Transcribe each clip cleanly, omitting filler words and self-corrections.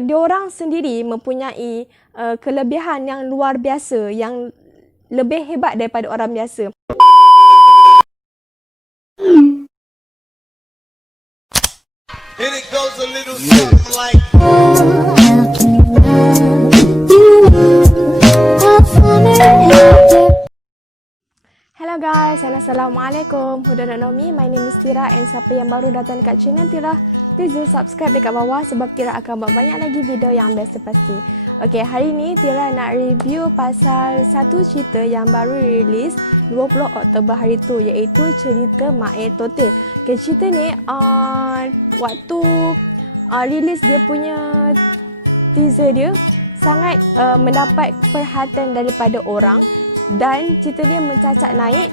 diorang sendiri mempunyai kelebihan yang luar biasa, yang lebih hebat daripada orang biasa. And it goes a little something like Hello guys, Assalamualaikum. Who don't know me, my name is Tira, and siapa yang baru datang dekat channel Tira, please do subscribe dekat bawah sebab Tira akan buat banyak lagi video yang best pasti. Okay, hari ni Tira nak review pasal satu cerita yang baru rilis 20 Oktober hari tu, iaitu cerita Mak Tote. Okay, cerita ni waktu rilis dia punya teaser dia sangat mendapat perhatian daripada orang, dan cerita dia mencacak naik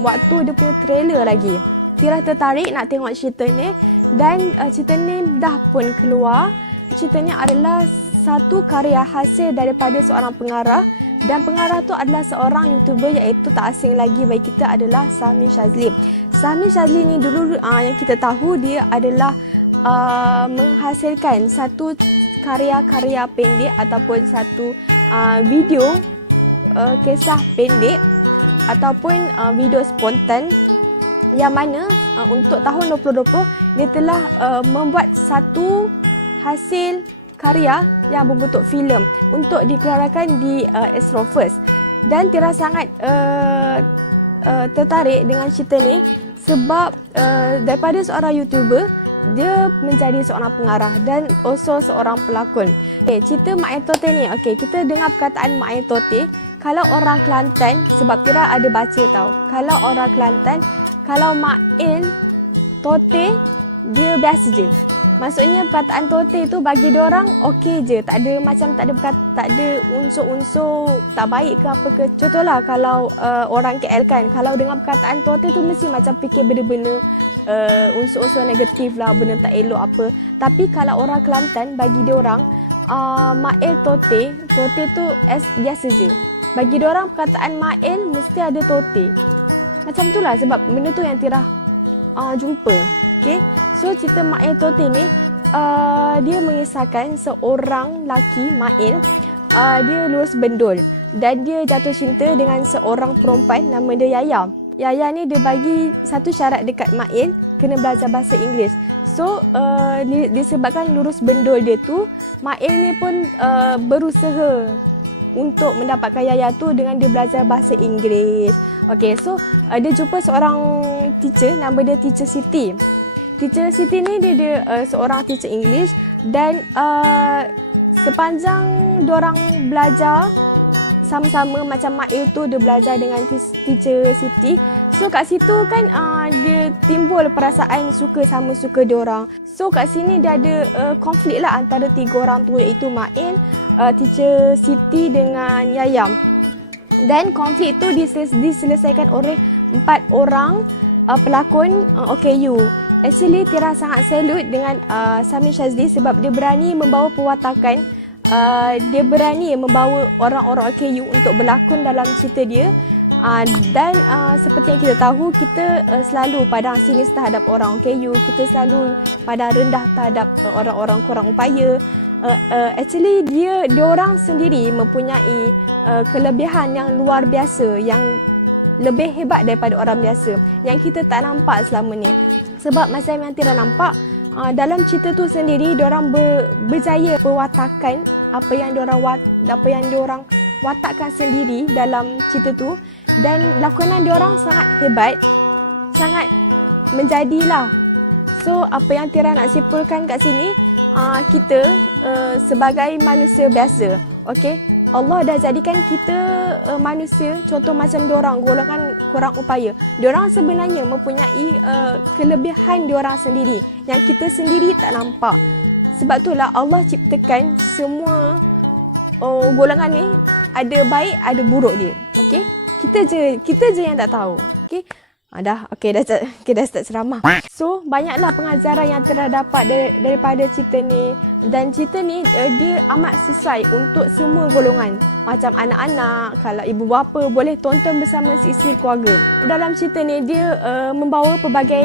waktu dia punya trailer lagi. Tira tertarik nak tengok cerita ni, dan cerita ni dah pun keluar. Cerita ni adalah satu karya hasil daripada seorang pengarah, dan pengarah tu adalah seorang YouTuber, iaitu tak asing lagi bagi kita adalah Sami Shazli. Sami Shazli ni dulu yang kita tahu dia adalah menghasilkan satu karya-karya pendek ataupun satu video kisah pendek ataupun video spontan, yang mana untuk tahun 2020 dia telah membuat satu hasil karya yang berbentuk filem untuk dikeluarkan di Astro-Verse. Dan Tira sangat tertarik dengan cerita ni sebab daripada seorang YouTuber, dia menjadi seorang pengarah dan also seorang pelakon. Okay, cerita Mak Tote ni, okay, kita dengar perkataan Mak Tote. Kalau orang Kelantan, sebab Tira ada baca tau, kalau orang Kelantan, kalau Mak Tote, dia biasa je. Maksudnya perkataan tote tu bagi diorang okey je, tak ada unsur-unsur tak baik ke apa ke. Contohlah kalau orang KL kan, kalau dengar perkataan tote tu mesti macam fikir benda-benda unsur-unsur negatif lah, benda tak elok apa. Tapi kalau orang Kelantan, bagi diorang Mak tote tu biasa je. Bagi diorang perkataan Mak mesti ada tote. Macam tu lah, sebab benda tu yang Tira jumpa. Okay? So cerita Mak Tote ni dia mengisahkan seorang lelaki, Mak dia lurus bendul dan dia jatuh cinta dengan seorang perempuan nama dia Yaya. Yaya ni dia bagi satu syarat dekat Mak kena belajar bahasa Inggeris. So disebabkan lurus bendul dia tu, Mak ni pun berusaha untuk mendapatkan Yaya tu dengan dia belajar bahasa Inggeris. Okay, so dia jumpa seorang teacher, nama dia Teacher Siti. Teacher Siti ni dia seorang teacher English, dan sepanjang diorang belajar sama-sama, macam Mak tu dia belajar dengan Teacher Siti. So kat situ kan dia timbul perasaan suka sama suka diorang. So kat sini dia ada konflik lah antara tiga orang tu, iaitu Mak Teacher Siti dengan Yaya. Dan konflik tu diselesaikan oleh 4 orang pelakon OKU. Actually Tira sangat salute dengan Sami Shazli sebab dia berani membawa pewatakan, dia berani membawa orang-orang OKU untuk berlakon dalam cerita dia. Dan seperti yang kita tahu, kita selalu pandang sinis terhadap orang OKU, kita selalu pandang rendah terhadap orang-orang kurang upaya. Actually diorang sendiri mempunyai kelebihan yang luar biasa, yang lebih hebat daripada orang biasa, yang kita tak nampak selama ni. Sebab macam yang Tira nampak, dalam cerita tu sendiri diorang berjaya pewatakan apa yang diorang watakkan sendiri dalam cerita tu, dan lakonan diorang sangat hebat, sangat menjadilah. So apa yang Tira nak simpulkan kat sini, kita sebagai manusia biasa, okey, Allah dah jadikan kita manusia, contoh macam diorang, golongan kurang upaya. Diorang sebenarnya mempunyai kelebihan diorang sendiri yang kita sendiri tak nampak. Sebab itulah Allah ciptakan semua golongan ni ada baik, ada buruk dia. Okey? Kita je yang tak tahu. Okey? Dah start ceramah. So, banyaklah pengajaran yang terdapat daripada cerita ni. Dan cerita ni dia amat sesuai untuk semua golongan. Macam anak-anak, kalau ibu bapa boleh tonton bersama seisi keluarga. Dalam cerita ni dia membawa pelbagai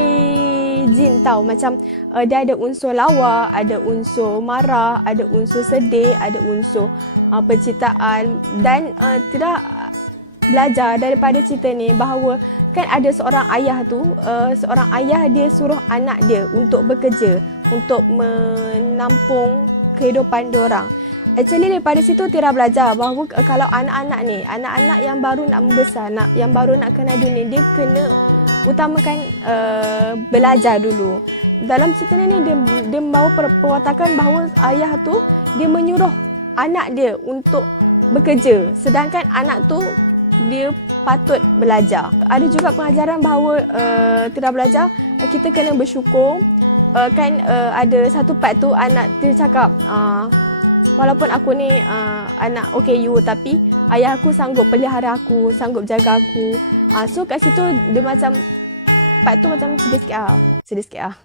jin tau. Macam dia ada unsur lawa, ada unsur marah, ada unsur sedih, ada unsur penciptaan. Dan tidak belajar daripada cerita ni bahawa kan ada seorang ayah tu, seorang ayah dia suruh anak dia untuk bekerja, untuk menampung kehidupan diorang. Actually daripada situ Tira belajar bahawa kalau anak-anak ni, anak-anak yang baru nak membesar, yang baru nak kenal dunia, dia kena utamakan belajar dulu. Dalam cerita ni dia membawa perwatakan bahawa ayah tu dia menyuruh anak dia untuk bekerja, sedangkan anak tu dia patut belajar. Ada juga pengajaran bahawa Tira belajar kita kena bersyukur. Ada satu part tu anak dia cakap, walaupun aku ni anak OKU tapi ayah aku sanggup pelihara aku, sanggup jaga aku. So kat situ dia macam part tu macam sedih sikit lah.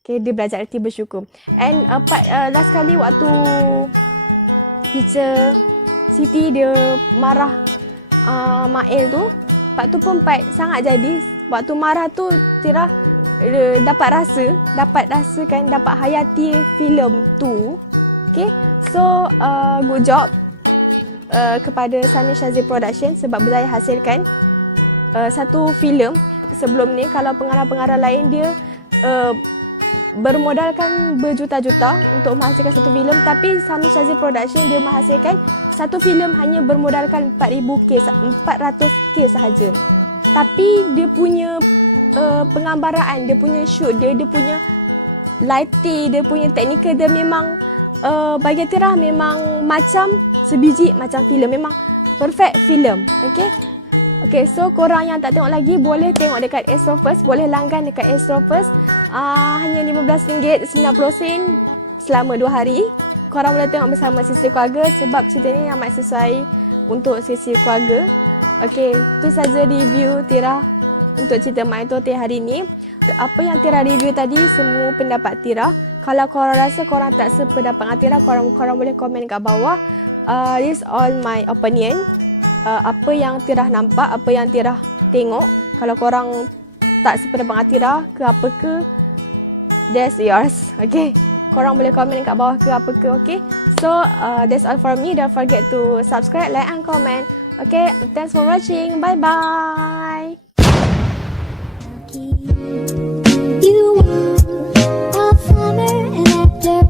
Okay, dia belajar erti bersyukur. And part last kali waktu teacher Siti dia marah Mail tu, part tu pun part sangat jadi. Waktu marah tu Tira dapat rasakan, dapat hayati filem tu. Okay, so good job kepada Sami Shazil Production sebab berjaya hasilkan satu filem. Sebelum ni kalau pengarah-pengarah lain dia bermodalkan berjuta-juta untuk menghasilkan satu filem, tapi Sami Shazil Production dia menghasilkan satu filem hanya bermodalkan 400k sahaja. Tapi dia punya penggambaraan, dia punya shoot dia punya lighting, dia punya teknikal dia memang bagi Tira memang macam sebiji macam filem, memang perfect filem. Okay, so korang yang tak tengok lagi boleh tengok dekat Astro First, boleh langgan dekat Astro First. Hanya RM15.90 selama 2 hari. Korang boleh tengok bersama sisi keluarga sebab cerita ni amat sesuai untuk sisi keluarga. Okay, tu saja review Tira untuk cerita My Tote hari ni. Apa yang Tira review tadi semua pendapat Tira. Kalau korang rasa korang tak sependapat dengan Tira, korang boleh komen kat bawah. This all my opinion. Apa yang Tira nampak, apa yang Tira tengok. Kalau korang tak sependapat dengan Tira ke apa ke, that's yours. Okay, korang boleh komen kat bawah ke apa ke. Okay, so that's all from me. Don't forget to subscribe, like and comment. Okay, thanks for watching. Bye bye. You are a farmer and after